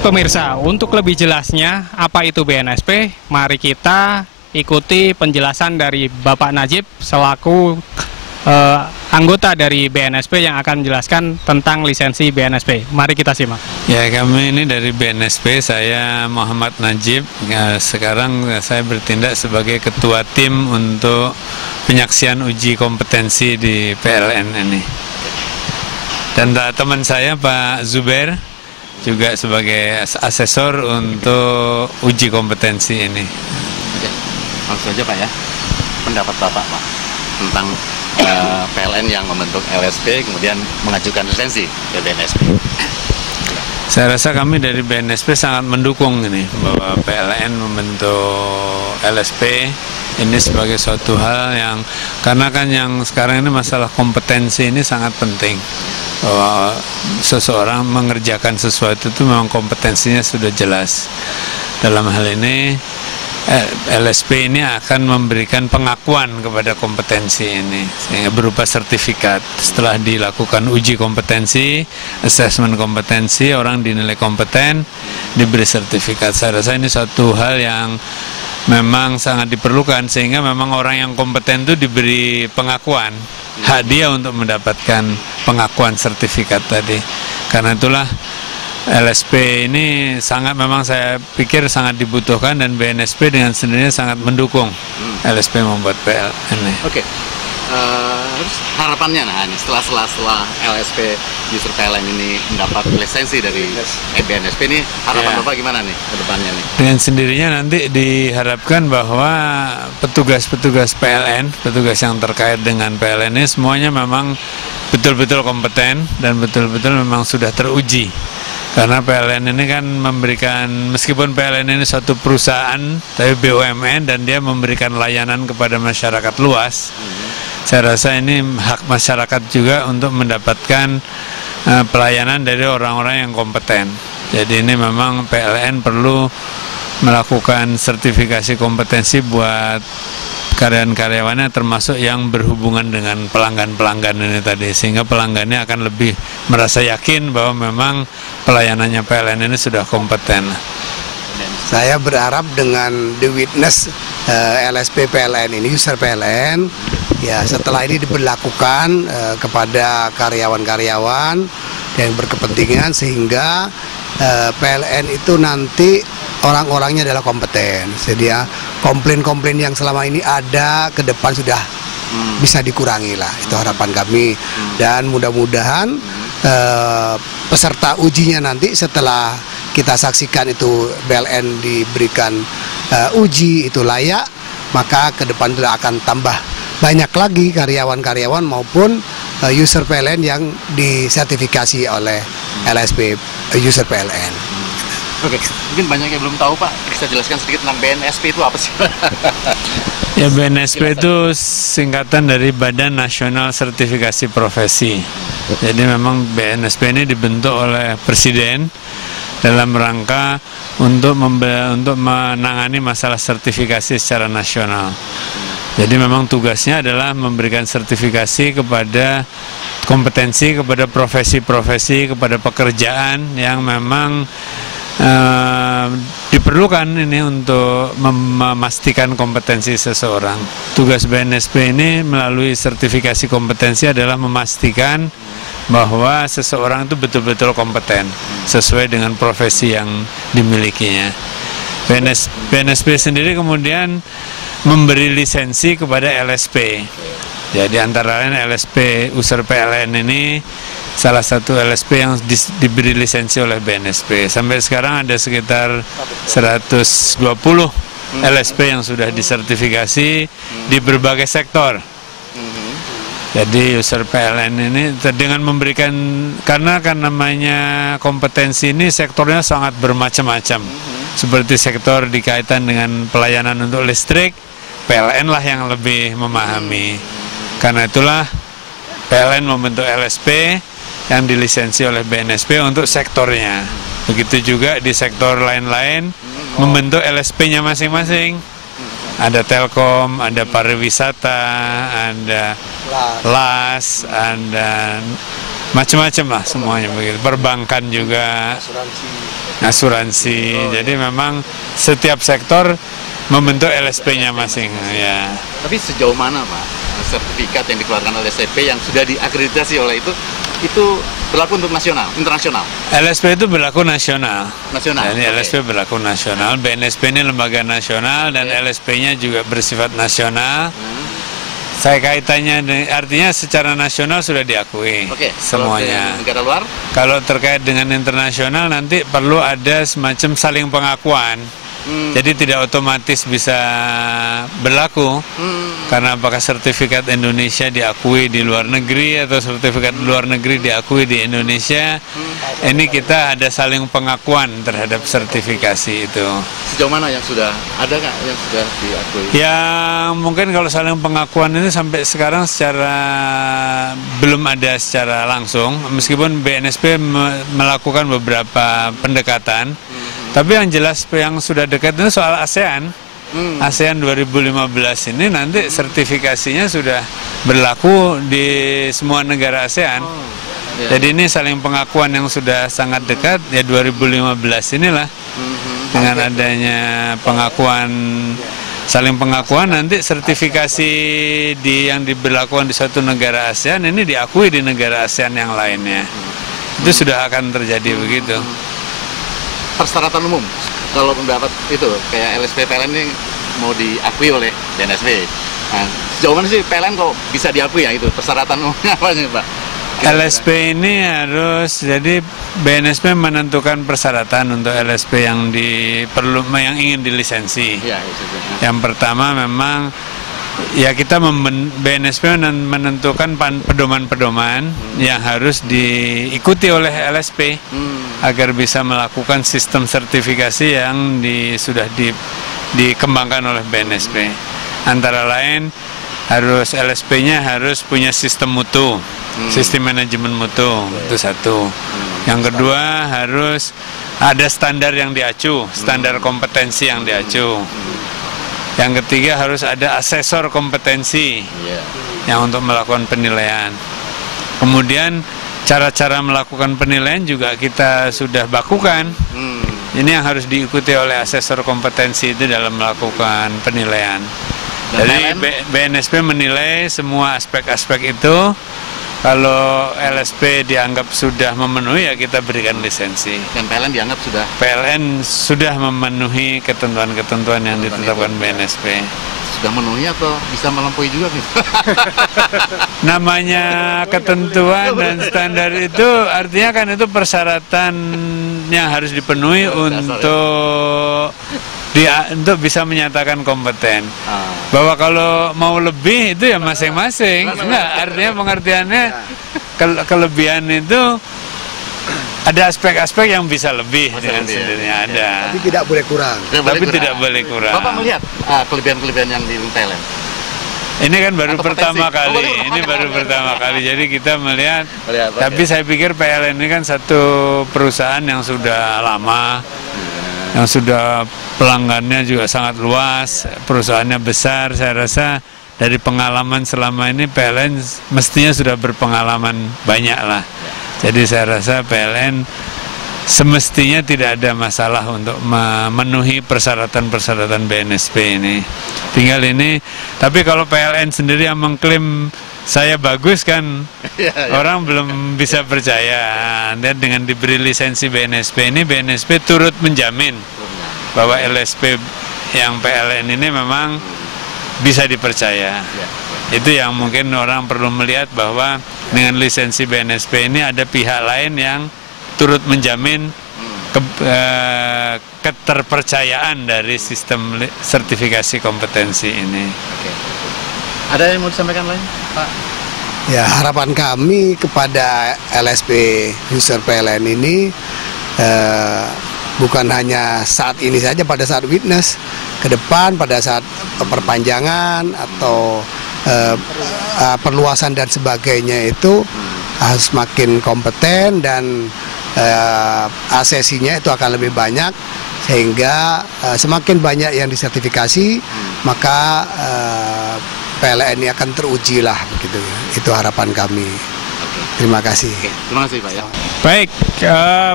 Baik pemirsa, untuk lebih jelasnya apa itu BNSP, mari kita ikuti penjelasan dari Bapak Najib selaku anggota dari BNSP yang akan menjelaskan tentang lisensi BNSP. Mari kita simak. Ya, kami ini dari BNSP, saya Muhammad Najib. Ya, sekarang saya bertindak sebagai ketua tim untuk penyaksian uji kompetensi di PLN ini. Dan teman saya Pak Zubair juga sebagai asesor untuk uji kompetensi ini. Oke, langsung aja Pak ya, pendapat Bapak Pak tentang PLN yang membentuk LSP kemudian mengajukan lisensi ke BNSP. Saya rasa kami dari BNSP sangat mendukung ini bahwa PLN membentuk LSP ini sebagai suatu hal yang, karena kan yang sekarang ini masalah kompetensi ini sangat penting. Bahwa seseorang mengerjakan sesuatu itu memang kompetensinya sudah jelas. Dalam hal ini LSP ini akan memberikan pengakuan kepada kompetensi ini sehingga berupa sertifikat. Setelah dilakukan uji kompetensi, asesmen kompetensi, orang dinilai kompeten, diberi sertifikat. Saya rasa ini satu hal yang memang sangat diperlukan, sehingga memang orang yang kompeten itu diberi pengakuan, hak dia untuk mendapatkan pengakuan sertifikat tadi. Karena itulah LSP ini sangat, memang saya pikir sangat dibutuhkan, dan BNSP dengan sendirinya sangat mendukung LSP membuat PLN ini. Oke, terus harapannya setelah LSP user PLN ini mendapat lisensi dari BNSP ini, harapan Bapak gimana nih ke depannya nih? Dengan sendirinya nanti diharapkan bahwa petugas-petugas PLN, petugas yang terkait dengan PLN ini semuanya memang betul-betul kompeten dan betul-betul memang sudah teruji. Karena PLN ini kan memberikan, meskipun PLN ini suatu perusahaan tapi BUMN dan dia memberikan layanan kepada masyarakat luas, saya rasa ini hak masyarakat juga untuk mendapatkan pelayanan dari orang-orang yang kompeten. Jadi ini memang PLN perlu melakukan sertifikasi kompetensi buat karyawan-karyawannya, termasuk yang berhubungan dengan pelanggan-pelanggan ini tadi, sehingga pelanggannya akan lebih merasa yakin bahwa memang pelayanannya PLN ini sudah kompeten. Saya berharap dengan The Witness LSP PLN ini, user PLN, ya setelah ini diberlakukan kepada karyawan-karyawan yang berkepentingan, sehingga PLN itu nanti orang-orangnya adalah kompeten. Jadi ya, komplain-komplain yang selama ini ada ke depan sudah bisa dikurangi lah, itu harapan kami. Dan mudah-mudahan peserta ujinya nanti setelah kita saksikan itu PLN diberikan uji itu layak, maka ke depan sudah akan tambah banyak lagi karyawan-karyawan maupun user PLN yang disertifikasi oleh LSP user PLN. Oke, mungkin banyak yang belum tahu Pak, bisa jelaskan sedikit tentang BNSP itu apa sih? Ya, BNSP itu singkatan dari Badan Nasional Sertifikasi Profesi. Jadi memang BNSP ini dibentuk oleh Presiden dalam rangka untuk menangani masalah sertifikasi secara nasional. Jadi memang tugasnya adalah memberikan sertifikasi kepada kompetensi, kepada profesi-profesi, kepada pekerjaan yang memang diperlukan ini untuk memastikan kompetensi seseorang. Tugas BNSP ini melalui sertifikasi kompetensi adalah memastikan bahwa seseorang itu betul-betul kompeten sesuai dengan profesi yang dimilikinya. BNSP sendiri kemudian memberi lisensi kepada LSP. Jadi antara lain LSP user PLN ini salah satu LSP yang diberi lisensi oleh BNSP. Sampai sekarang ada sekitar 120 LSP yang sudah disertifikasi di berbagai sektor. Jadi user PLN ini dengan memberikan, karena kan namanya kompetensi ini sektornya sangat bermacam-macam. Seperti sektor dikaitan dengan pelayanan untuk listrik, PLN lah yang lebih memahami. Karena itulah PLN membentuk LSP yang dilisensi oleh BNSP untuk sektornya. Begitu juga di sektor lain-lain membentuk LSP-nya masing-masing. Ada Telkom, ada pariwisata, ada LAS, ada macam-macam lah semuanya begitu. Perbankan juga, asuransi. Jadi memang setiap sektor membentuk LSP-nya masing. Ya. Tapi sejauh mana Pak sertifikat yang dikeluarkan oleh LSP yang sudah diakreditasi oleh itu berlaku untuk nasional, internasional? LSP itu berlaku nasional. Nasional. Jadi LSP berlaku nasional. BNSP ini lembaga nasional dan LSP-nya juga bersifat nasional. Saya kaitannya artinya secara nasional sudah diakui semuanya. Kalau negara luar? Kalau terkait dengan internasional nanti perlu ada semacam saling pengakuan. Jadi tidak otomatis bisa berlaku karena apakah sertifikat Indonesia diakui di luar negeri atau sertifikat luar negeri diakui di Indonesia. Ini kita ada saling pengakuan terhadap sertifikasi itu. Sejauh mana yang sudah ada nggak yang sudah diakui? Yang mungkin kalau saling pengakuan ini sampai sekarang belum ada secara langsung, meskipun BNSP melakukan beberapa pendekatan. Tapi yang jelas yang sudah dekat itu soal ASEAN. ASEAN 2015 ini nanti sertifikasinya sudah berlaku di semua negara ASEAN. Jadi ini saling pengakuan yang sudah sangat dekat ya 2015 inilah. Dengan adanya saling pengakuan nanti sertifikasi yang diberlakukan di suatu negara ASEAN ini diakui di negara ASEAN yang lainnya. Itu sudah akan terjadi begitu. Persyaratan umum kalau mendapat itu kayak LSP PLN ini mau diakui oleh BNSP. Nah, sejauh mana sih PLN kok bisa diakui ya itu persyaratan umumnya apa sih Pak? LSP ini harus jadi BNSP menentukan persyaratan untuk LSP yang ingin dilisensi. Ya, yang pertama memang ya kita BNSP menentukan pedoman-pedoman yang harus diikuti oleh LSP agar bisa melakukan sistem sertifikasi yang sudah dikembangkan oleh BNSP. Antara lain LSP-nya harus punya sistem mutu, sistem manajemen mutu, itu satu. Yang kedua harus ada standar yang diacu, standar kompetensi yang diacu. Yang ketiga harus ada asesor kompetensi yang untuk melakukan penilaian. Kemudian cara-cara melakukan penilaian juga kita sudah bakukan. Ini yang harus diikuti oleh asesor kompetensi itu dalam melakukan penilaian. Jadi BNSP menilai semua aspek-aspek itu. Kalau LSP dianggap sudah memenuhi ya kita berikan lisensi. Dan PLN dianggap sudah? PLN sudah memenuhi ketentuan-ketentuan yang ditetapkan BNSP. Sudah memenuhi atau bisa melampaui juga nih? Namanya ketentuan dan standar itu artinya kan itu persyaratan yang harus dipenuhi untuk bisa menyatakan kompeten. Bahwa kalau mau lebih itu ya masing-masing. Enggak, artinya pengertiannya kelebihan itu ada aspek-aspek yang bisa lebih dengan sendirinya ada. Tapi tidak boleh kurang. Tidak boleh kurang. Bapak melihat kelebihan-kelebihan yang di PLN? Ini kan baru pertama kali. Ini baru pertama kali. Jadi kita melihat. Tapi saya pikir PLN ini kan satu perusahaan yang sudah lama, yang sudah pelanggannya juga sangat luas, perusahaannya besar. Saya rasa dari pengalaman selama ini PLN mestinya sudah berpengalaman banyak lah. Jadi saya rasa PLN semestinya tidak ada masalah untuk memenuhi persyaratan-persyaratan BNSP ini. Tinggal ini, tapi kalau PLN sendiri yang mengklaim saya bagus kan, orang belum bisa percaya. Dan dengan diberi lisensi BNSP ini, BNSP turut menjamin bahwa LSP yang PLN ini memang bisa dipercaya. Itu yang mungkin orang perlu melihat bahwa dengan lisensi BNSP ini ada pihak lain yang turut menjamin keterpercayaan dari sistem sertifikasi kompetensi ini. Ada yang mau disampaikan lain, Pak? Ya, harapan kami kepada LSP user PLN ini bukan hanya saat ini saja, pada saat witness, ke depan pada saat perpanjangan atau perluasan dan sebagainya itu harus makin kompeten dan asesinya itu akan lebih banyak, sehingga semakin banyak yang disertifikasi maka PLN ini akan teruji lah begitu. Itu harapan kami. Terima kasih. Oke, terima kasih Pak ya. Baik,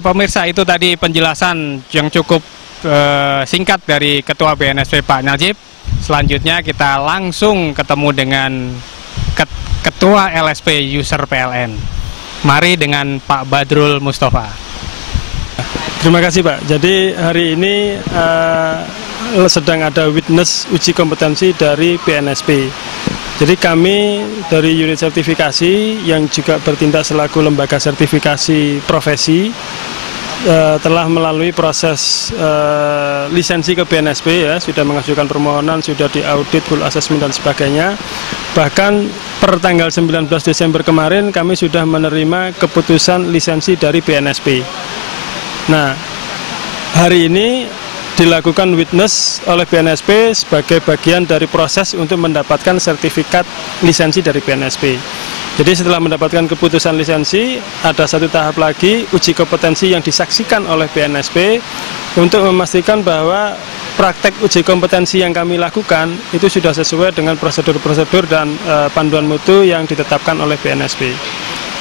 pemirsa, itu tadi penjelasan yang cukup singkat dari Ketua BNSP Pak Najib. Selanjutnya kita langsung ketemu dengan Ketua LSP User PLN. Mari dengan Pak Badrul Mustafa. Terima kasih Pak. Jadi hari ini sedang ada witness uji kompetensi dari BNSP. Jadi kami dari unit sertifikasi yang juga bertindak selaku lembaga sertifikasi profesi telah melalui proses lisensi ke BNSP ya, sudah mengajukan permohonan, sudah diaudit, full assessment dan sebagainya. Bahkan per tanggal 19 Desember kemarin kami sudah menerima keputusan lisensi dari BNSP. Nah, hari ini dilakukan witness oleh BNSP sebagai bagian dari proses untuk mendapatkan sertifikat lisensi dari BNSP. Jadi setelah mendapatkan keputusan lisensi, ada satu tahap lagi uji kompetensi yang disaksikan oleh BNSP untuk memastikan bahwa praktek uji kompetensi yang kami lakukan itu sudah sesuai dengan prosedur-prosedur dan panduan mutu yang ditetapkan oleh BNSP.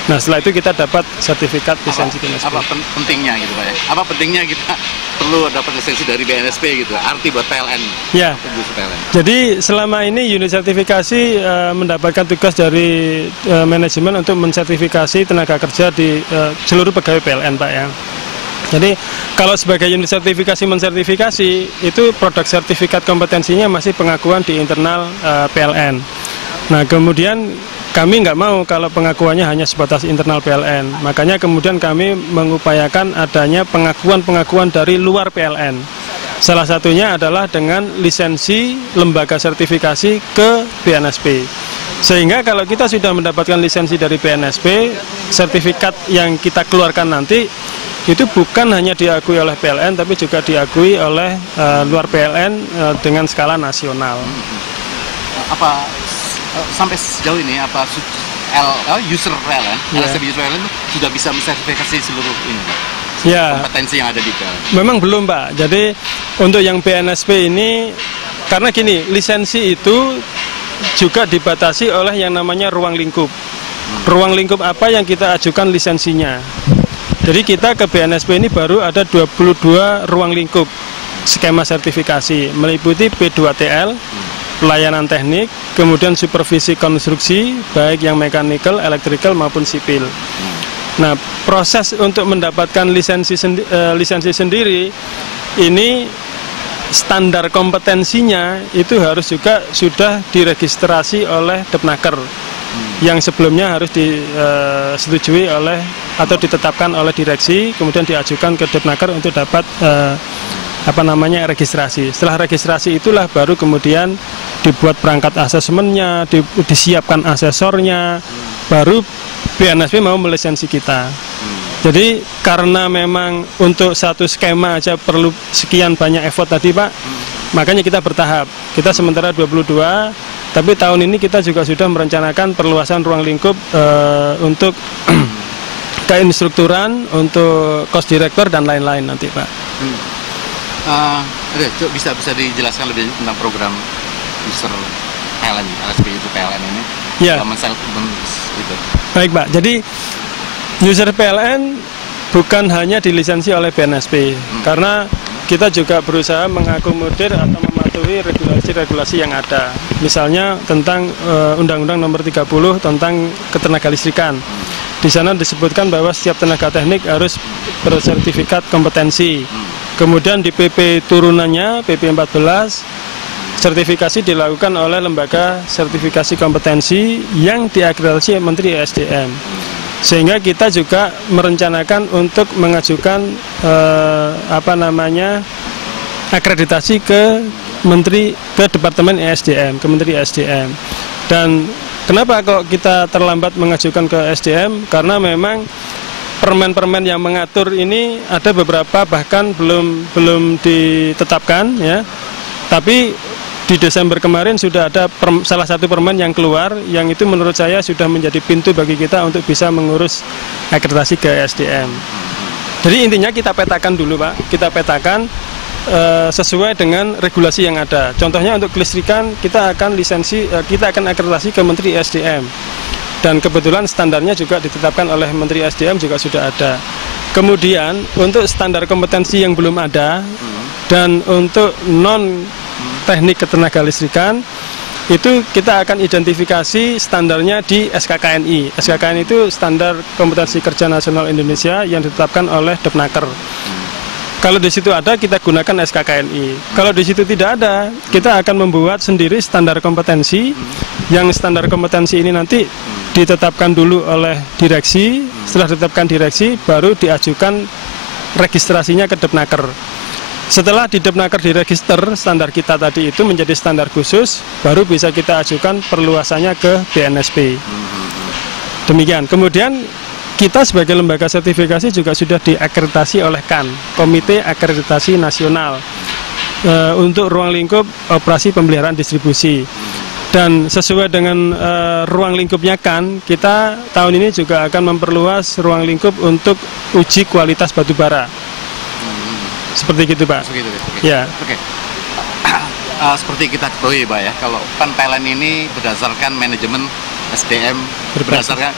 Nah, setelah itu kita dapat sertifikat lisensi BNSP. Apa pentingnya gitu Pak ya? Apa pentingnya kita perlu dapat lisensi dari BNSP gitu? Arti buat PLN. Ya. PLN. Jadi selama ini unit sertifikasi mendapatkan tugas dari manajemen untuk mensertifikasi tenaga kerja di seluruh pegawai PLN Pak ya. Jadi kalau sebagai unit sertifikasi mensertifikasi itu produk sertifikat kompetensinya masih pengakuan di internal PLN. Nah, kemudian kami nggak mau kalau pengakuannya hanya sebatas internal PLN. Makanya kemudian kami mengupayakan adanya pengakuan-pengakuan dari luar PLN. Salah satunya adalah dengan lisensi lembaga sertifikasi ke BNSP. Sehingga kalau kita sudah mendapatkan lisensi dari BNSP, sertifikat yang kita keluarkan nanti itu bukan hanya diakui oleh PLN, tapi juga diakui oleh luar PLN dengan skala nasional. Apa sampai sejauh ini apa user PLN, LSP user PLN sudah bisa mensertifikasi seluruh ini kompetensi yang ada di PLN? Memang belum Pak. Jadi untuk yang BNSP ini, karena gini, lisensi itu juga dibatasi oleh yang namanya ruang lingkup. Ruang lingkup apa yang kita ajukan lisensinya? Jadi kita ke BNSP ini baru ada 22 ruang lingkup skema sertifikasi, meliputi P2TL, pelayanan teknik, kemudian supervisi konstruksi, baik yang mechanical, electrical maupun sipil. Nah, proses untuk mendapatkan lisensi sendiri, ini standar kompetensinya itu harus juga sudah diregistrasi oleh Depnaker, yang sebelumnya harus disetujui oleh atau ditetapkan oleh direksi, kemudian diajukan ke Depnaker untuk dapat registrasi. Setelah registrasi itulah baru kemudian dibuat perangkat asesmennya, disiapkan asesornya, baru BNSP mau melisensi kita. Jadi karena memang untuk satu skema aja perlu sekian banyak effort tadi Pak, makanya kita bertahap. Kita sementara 22, tapi tahun ini kita juga sudah merencanakan perluasan ruang lingkup untuk keinstrukturan, untuk cost director dan lain-lain nanti Pak. Bisa dijelaskan lebih tentang program user PLN, LSP itu PLN ini? Ya. Itu. Baik Pak, jadi user PLN bukan hanya dilisensi oleh BNSP, karena kita juga berusaha mengakomodir atau mematuhi regulasi-regulasi yang ada. Misalnya tentang Undang-Undang Nomor 30 tentang ketenagalistrikan. Di sana disebutkan bahwa setiap tenaga teknik harus bersertifikat kompetensi. Kemudian di PP turunannya, PP 14, sertifikasi dilakukan oleh lembaga sertifikasi kompetensi yang diakreditasi Menteri ESDM. Sehingga kita juga merencanakan untuk mengajukan akreditasi ke Departemen ESDM, ke Menteri ESDM. Dan kenapa kok kita terlambat mengajukan ke ESDM? Karena memang permen-permen yang mengatur ini ada beberapa bahkan belum ditetapkan ya. Tapi di Desember kemarin sudah ada salah satu permen yang keluar yang itu menurut saya sudah menjadi pintu bagi kita untuk bisa mengurus akreditasi ke ESDM. Jadi intinya kita petakan dulu Pak, kita petakan sesuai dengan regulasi yang ada. Contohnya untuk kelistrikan kita akan akreditasi ke Menteri ESDM. dan kebetulan standarnya juga ditetapkan oleh Menteri SDM juga sudah ada. Kemudian untuk standar kompetensi yang belum ada dan untuk non teknik ketenaga listrikan itu kita akan identifikasi standarnya di SKKNI. SKKNI itu Standar Kompetensi Kerja Nasional Indonesia yang ditetapkan oleh Depnaker. Kalau di situ ada, kita gunakan SKKNI. Kalau di situ tidak ada, kita akan membuat sendiri standar kompetensi. Yang standar kompetensi ini nanti ditetapkan dulu oleh direksi. Setelah ditetapkan direksi, baru diajukan registrasinya ke Depnaker. Setelah di Depnaker diregister, standar kita tadi itu menjadi standar khusus, baru bisa kita ajukan perluasannya ke BNSP. Demikian. Kemudian kita sebagai lembaga sertifikasi juga sudah diakreditasi oleh KAN, Komite Akreditasi Nasional, untuk ruang lingkup operasi pemeliharaan distribusi. Dan sesuai dengan ruang lingkupnya KAN, kita tahun ini juga akan memperluas ruang lingkup untuk uji kualitas batubara. Seperti gitu, Pak. Seperti itu. Ya. Oke. Seperti kita ketahui, Pak ya, kalau PLN ini berdasarkan manajemen SDM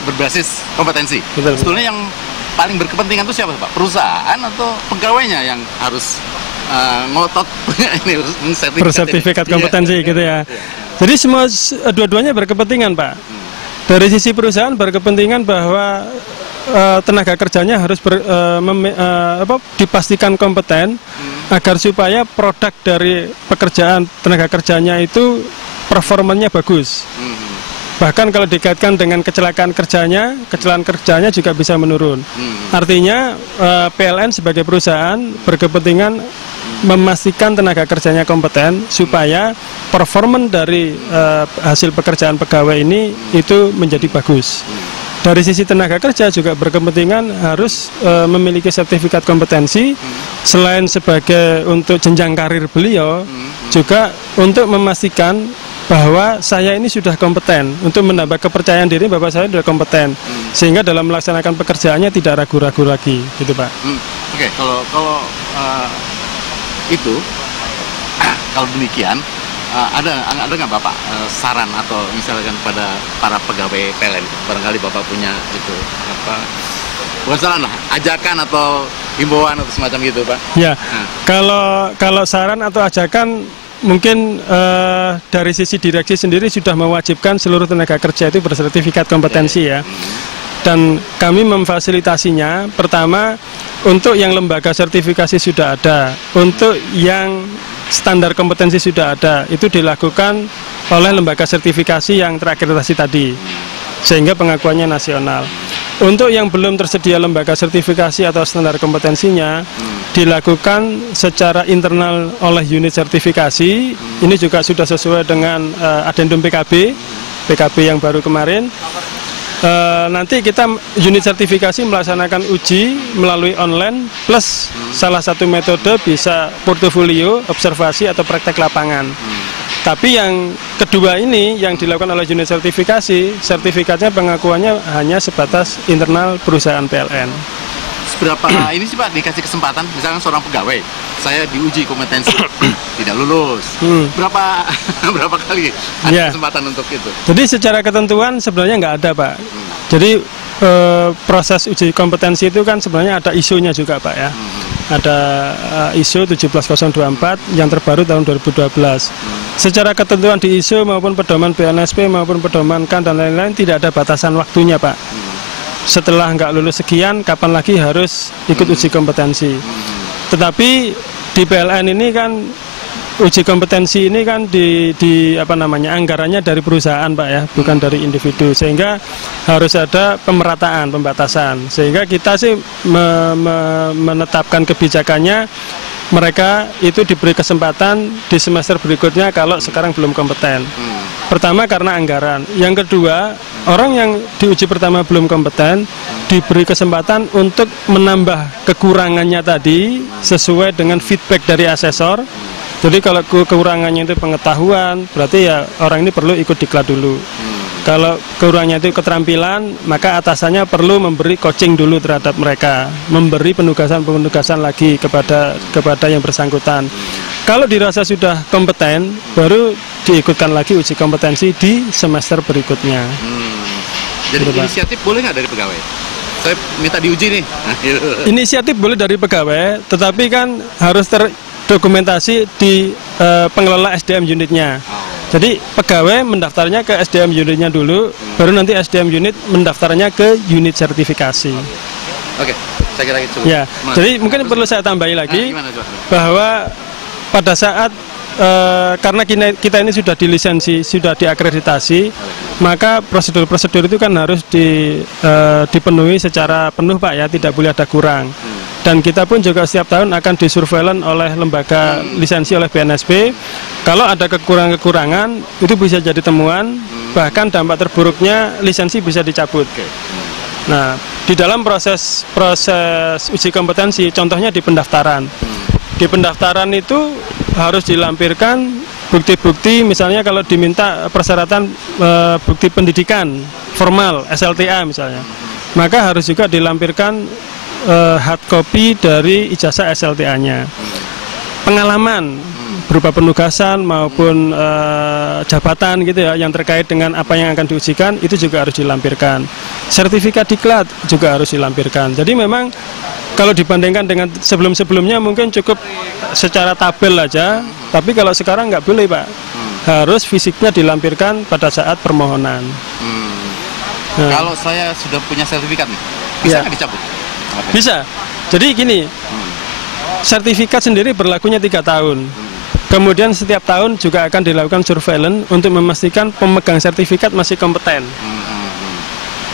berbasis kompetensi. Betul. Sebetulnya yang paling berkepentingan itu siapa, Pak? Perusahaan atau pegawainya yang harus ngotot ini bersertifikat kompetensi gitu ya. Jadi semua dua-duanya berkepentingan, Pak. Dari sisi perusahaan berkepentingan bahwa tenaga kerjanya harus dipastikan kompeten agar supaya produk dari pekerjaan tenaga kerjanya itu performanya bagus. Bahkan kalau dikaitkan dengan kecelakaan kerjanya juga bisa menurun. Artinya PLN sebagai perusahaan berkepentingan memastikan tenaga kerjanya kompeten supaya performan dari hasil pekerjaan pegawai ini itu menjadi bagus. Dari sisi tenaga kerja juga berkepentingan harus memiliki sertifikat kompetensi, selain sebagai untuk jenjang karir beliau, juga untuk memastikan bahwa saya ini sudah kompeten, untuk menambah kepercayaan diri bahwa saya sudah kompeten, sehingga dalam melaksanakan pekerjaannya tidak ragu-ragu lagi, gitu, Pak. Oke, kalau itu, kalau demikian, ada nggak Bapak saran atau misalkan pada para pegawai PLN, barangkali Bapak punya itu bukan saran lah, ajakan atau himbauan atau semacam gitu, Pak? Ya, kalau saran atau ajakan mungkin dari sisi direksi sendiri sudah mewajibkan seluruh tenaga kerja itu bersertifikat kompetensi ya. Dan kami memfasilitasinya, pertama untuk yang lembaga sertifikasi sudah ada, untuk yang standar kompetensi sudah ada, itu dilakukan oleh lembaga sertifikasi yang terakreditasi tadi, sehingga pengakuannya nasional. Untuk yang belum tersedia lembaga sertifikasi atau standar kompetensinya, dilakukan secara internal oleh unit sertifikasi. Ini juga sudah sesuai dengan adendum PKB yang baru kemarin. Nanti kita unit sertifikasi melaksanakan uji melalui online plus salah satu metode bisa portofolio, observasi atau praktek lapangan. Tapi yang kedua ini yang dilakukan oleh unit sertifikasi, sertifikatnya pengakuannya hanya sebatas internal perusahaan PLN. Seberapa ini sih Pak dikasih kesempatan, misalkan seorang pegawai, saya diuji kompetensi tidak lulus, berapa kali ada kesempatan untuk itu? Jadi secara ketentuan sebenarnya nggak ada, Pak. Jadi proses uji kompetensi itu kan sebenarnya ada ISO-nya juga, Pak ya. Ada ISO 17024 yang terbaru tahun 2012. Secara ketentuan di ISO maupun pedoman BNSP maupun pedoman KAN dan lain-lain tidak ada batasan waktunya, Pak. Setelah nggak lulus sekian, kapan lagi harus ikut uji kompetensi. Tetapi di PLN ini kan uji kompetensi ini kan anggarannya dari perusahaan, Pak ya, bukan dari individu, sehingga harus ada pemerataan, pembatasan, sehingga kita sih menetapkan kebijakannya mereka itu diberi kesempatan di semester berikutnya kalau sekarang belum kompeten. Pertama karena anggaran, yang kedua orang yang diuji pertama belum kompeten diberi kesempatan untuk menambah kekurangannya tadi sesuai dengan feedback dari asesor. Jadi kalau kekurangannya itu pengetahuan, berarti ya orang ini perlu ikut diklat dulu. Kalau kekurangannya itu keterampilan, maka atasannya perlu memberi coaching dulu terhadap mereka, memberi penugasan lagi kepada yang bersangkutan. Kalau dirasa sudah kompeten, baru diikutkan lagi uji kompetensi di semester berikutnya. Jadi Gitu, Pak. inisiatif boleh nggak dari pegawai? Saya minta diuji nih. Nah, gitu. Inisiatif boleh dari pegawai, tetapi kan harus terdokumentasi di pengelola SDM unitnya. Jadi pegawai mendaftarnya ke SDM unitnya dulu, baru nanti SDM unit mendaftarnya ke unit sertifikasi. Oke, saya kira itu cukup. Ya, Mas, jadi mungkin terus- perlu saya tambahi lagi gimana, coba? bahwa pada saat karena kita ini sudah dilisensi, sudah diakreditasi, maka prosedur-prosedur itu kan harus dipenuhi secara penuh, Pak, ya, tidak boleh ada kurang. Dan kita pun juga setiap tahun akan disurveillance oleh lembaga lisensi oleh BNSP. Kalau ada kekurangan-kekurangan, itu bisa jadi temuan, bahkan dampak terburuknya lisensi bisa dicabut. Nah, di dalam proses uji kompetensi, contohnya di pendaftaran. Di pendaftaran itu harus dilampirkan bukti-bukti, misalnya kalau diminta persyaratan bukti pendidikan formal, SLTA misalnya, maka harus juga dilampirkan hard copy dari ijazah SLTA-nya. Pengalaman berupa penugasan maupun jabatan gitu ya, yang terkait dengan apa yang akan diujikan itu juga harus dilampirkan. Sertifikat diklat juga harus dilampirkan. Jadi memang kalau dibandingkan dengan sebelum-sebelumnya mungkin cukup secara tabel aja, tapi kalau sekarang nggak boleh, Pak. Harus fisiknya dilampirkan pada saat permohonan. Nah. Kalau saya sudah punya sertifikat nih, bisa Ya. nggak dicabut? Bisa. Jadi gini, sertifikat sendiri berlakunya 3 tahun. Kemudian setiap tahun juga akan dilakukan surveillance untuk memastikan pemegang sertifikat masih kompeten.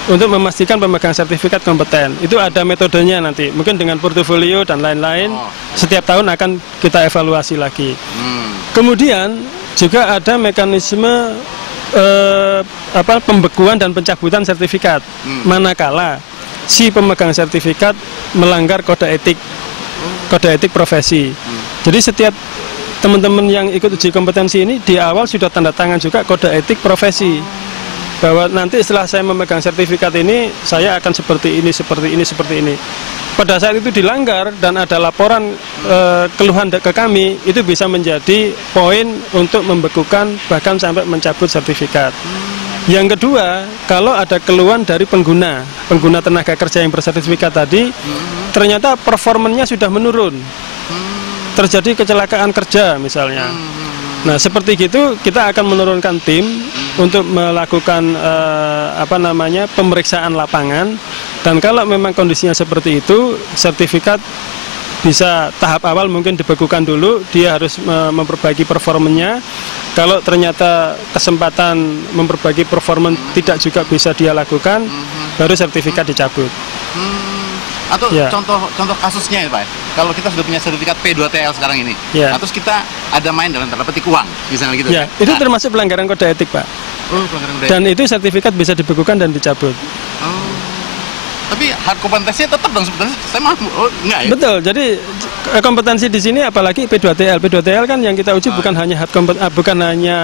Untuk memastikan pemegang sertifikat kompeten. Itu ada metodenya nanti, mungkin dengan portofolio dan lain-lain. Setiap tahun akan kita evaluasi lagi. Kemudian juga ada mekanisme pembekuan dan pencabutan sertifikat. Manakala si pemegang sertifikat melanggar kode etik profesi. Jadi setiap teman-teman yang ikut uji kompetensi ini di awal sudah tanda tangan juga kode etik profesi, bahwa nanti setelah saya memegang sertifikat ini saya akan seperti ini, seperti ini, seperti ini. Pada saat itu dilanggar dan ada laporan keluhan ke kami, itu bisa menjadi poin untuk membekukan bahkan sampai mencabut sertifikat. Yang kedua, kalau ada keluhan dari pengguna tenaga kerja yang bersertifikat tadi, ternyata performanya sudah menurun, terjadi kecelakaan kerja misalnya. Nah, seperti gitu kita akan menurunkan tim untuk melakukan pemeriksaan lapangan, dan kalau memang kondisinya seperti itu, sertifikat bisa tahap awal mungkin dibekukan dulu, dia harus memperbaiki performanya. Kalau ternyata kesempatan memperbaiki performa tidak juga bisa dia lakukan, baru sertifikat dicabut. Atau Ya. contoh kasusnya ya, Pak. Kalau kita sudah punya sertifikat P2TL sekarang ini, Ya. nah, terus kita ada main dalam tanda petik uang, misalnya gitu. Ya, itu termasuk pelanggaran kode etik, Pak. Pelanggaran budaya. Dan itu sertifikat bisa dibekukan dan dicabut. Tapi hard kompetensinya tetap dong sebetulnya. Saya mau, enggak ya? Betul. Jadi kompetensi di sini apalagi P2TL. P2TL kan yang kita uji bukan hanya bukan hanya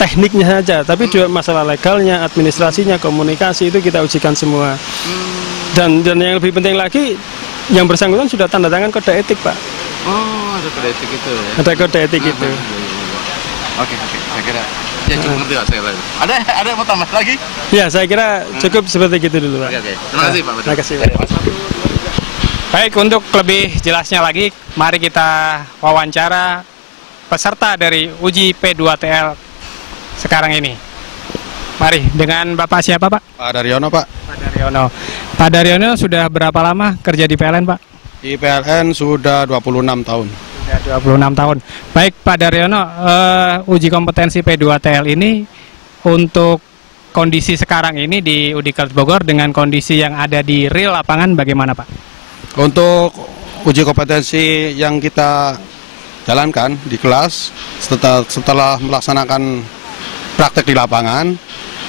tekniknya saja, tapi juga masalah legalnya, administrasinya, komunikasi itu kita ujikan semua. Dan yang lebih penting lagi, yang bersangkutan sudah tanda tangan kode etik, Pak. Oh, ada kode etik itu ya. Ada kode etik itu. Oke, saya kira ya cukup ngerti lah saya. Ada yang mau tambah lagi? Ya, saya kira cukup seperti gitu dulu, Pak. Oke. Terima kasih, Pak. Terima kasih, Pak. Baik, untuk lebih jelasnya lagi, mari kita wawancara peserta dari uji P2TL sekarang ini. Mari, dengan Bapak siapa, Pak? Pak Daryono, Pak. Pak Daryono. Pak Daryono sudah berapa lama kerja di PLN, Pak? Di PLN sudah 26 tahun. Sudah 26 tahun. Baik, Pak Daryono, uji kompetensi P2TL ini untuk kondisi sekarang ini di Udikert Bogor dengan kondisi yang ada di real lapangan bagaimana, Pak? Untuk uji kompetensi yang kita jalankan di kelas, setelah melaksanakan praktek di lapangan,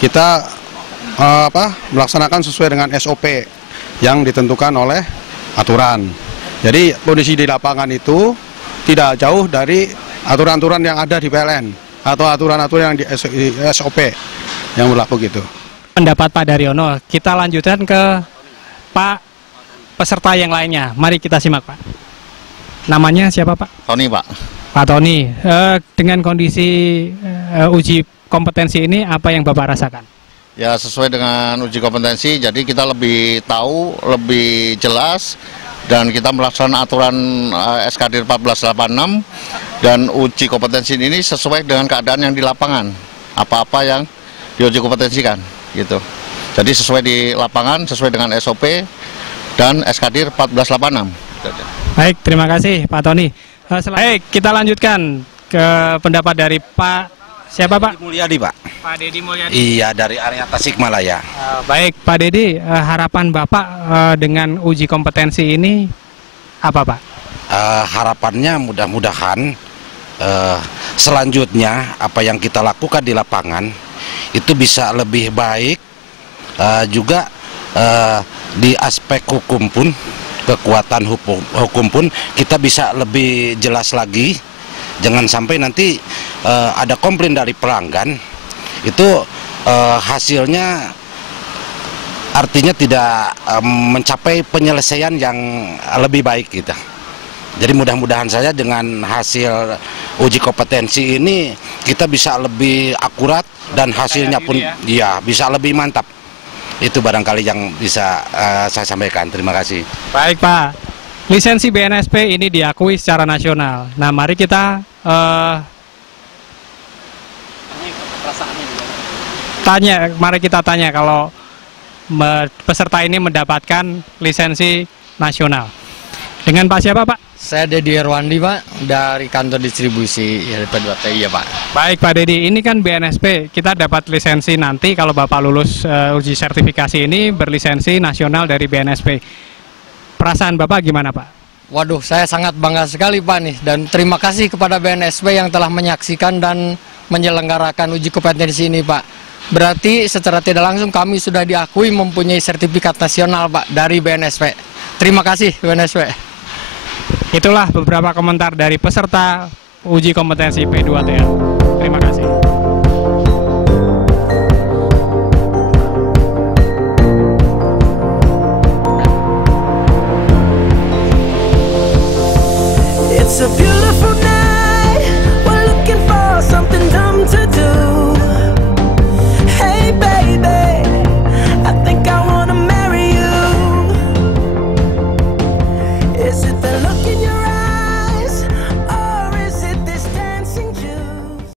kita melaksanakan sesuai dengan SOP yang ditentukan oleh aturan. Jadi kondisi di lapangan itu tidak jauh dari aturan-aturan yang ada di PLN atau aturan-aturan yang di SOP yang berlaku gitu. Pendapat Pak Daryono, kita lanjutkan ke Pak peserta yang lainnya. Mari kita simak, Pak. Namanya siapa, Pak? Tony, Pak. Pak Tony, dengan kondisi uji kompetensi ini apa yang Bapak rasakan? Ya sesuai dengan uji kompetensi, jadi kita lebih tahu, lebih jelas, dan kita melaksanakan aturan SKD 1486 dan uji kompetensi ini sesuai dengan keadaan yang di lapangan, apa-apa yang diuji kompetensikan gitu. Jadi sesuai di lapangan, sesuai dengan SOP dan SKD 1486. Baik, terima kasih Pak Tony. Baik, kita lanjutkan ke pendapat dari Pak siapa Pak? Mulyadi, Pak. Pak Dedi Mulyadi. Iya, dari area Tasikmalaya. Baik, Pak Dedi, harapan Bapak dengan uji kompetensi ini apa Pak? Harapannya mudah-mudahan selanjutnya apa yang kita lakukan di lapangan itu bisa lebih baik, juga di aspek hukum pun, kekuatan hukum pun kita bisa lebih jelas lagi. Jangan sampai nanti ada komplain dari pelanggan itu hasilnya artinya tidak mencapai penyelesaian yang lebih baik gitu. Jadi mudah-mudahan saja dengan hasil uji kompetensi ini kita bisa lebih akurat dan hasilnya pun ya bisa lebih mantap. Itu barangkali yang bisa saya sampaikan. Terima kasih. Baik Pak, lisensi BNSP ini diakui secara nasional. Nah mari kita mari kita tanya kalau peserta ini mendapatkan lisensi nasional. Dengan Pak siapa Pak? Saya Dedi Erwandi Pak, dari kantor distribusi P2TI ya Pak. Baik Pak Dedi, ini kan BNSP, kita dapat lisensi nanti kalau Bapak lulus uji sertifikasi ini berlisensi nasional dari BNSP. Perasaan Bapak gimana Pak? Waduh, saya sangat bangga sekali Pak nih, dan terima kasih kepada BNSP yang telah menyaksikan dan menyelenggarakan uji kompetensi ini Pak. Berarti secara tidak langsung kami sudah diakui mempunyai sertifikat nasional Pak dari BNSP. Terima kasih BNSP. Itulah beberapa komentar dari peserta uji kompetensi P2TL. Terima kasih. It's a beautiful night.